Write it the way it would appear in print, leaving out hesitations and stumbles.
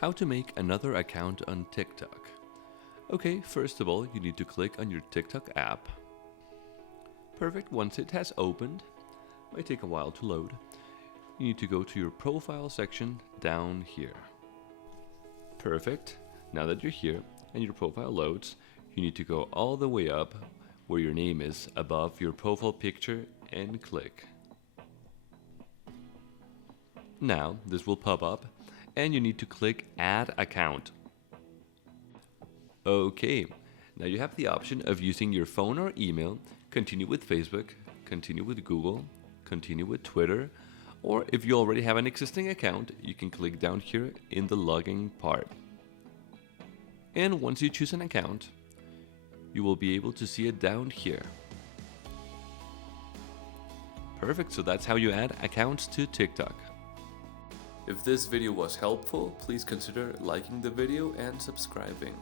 How to make another account on TikTok. Okay, first of all, you need to click on your TikTok app. Perfect, once it has opened, might take a while to load, you need to go to your profile section down here. Perfect, now that you're here and your profile loads, you need to go all the way up where your name is above your profile picture and click. Now, this will pop up and you need to click Add Account. Okay, now you have the option of using your phone or email, continue with Facebook, continue with Google, continue with Twitter, or if you already have an existing account, you can click down here in the login part. And once you choose an account, you will be able to see it down here. Perfect, so that's how you add accounts to TikTok. If this video was helpful, please consider liking the video and subscribing.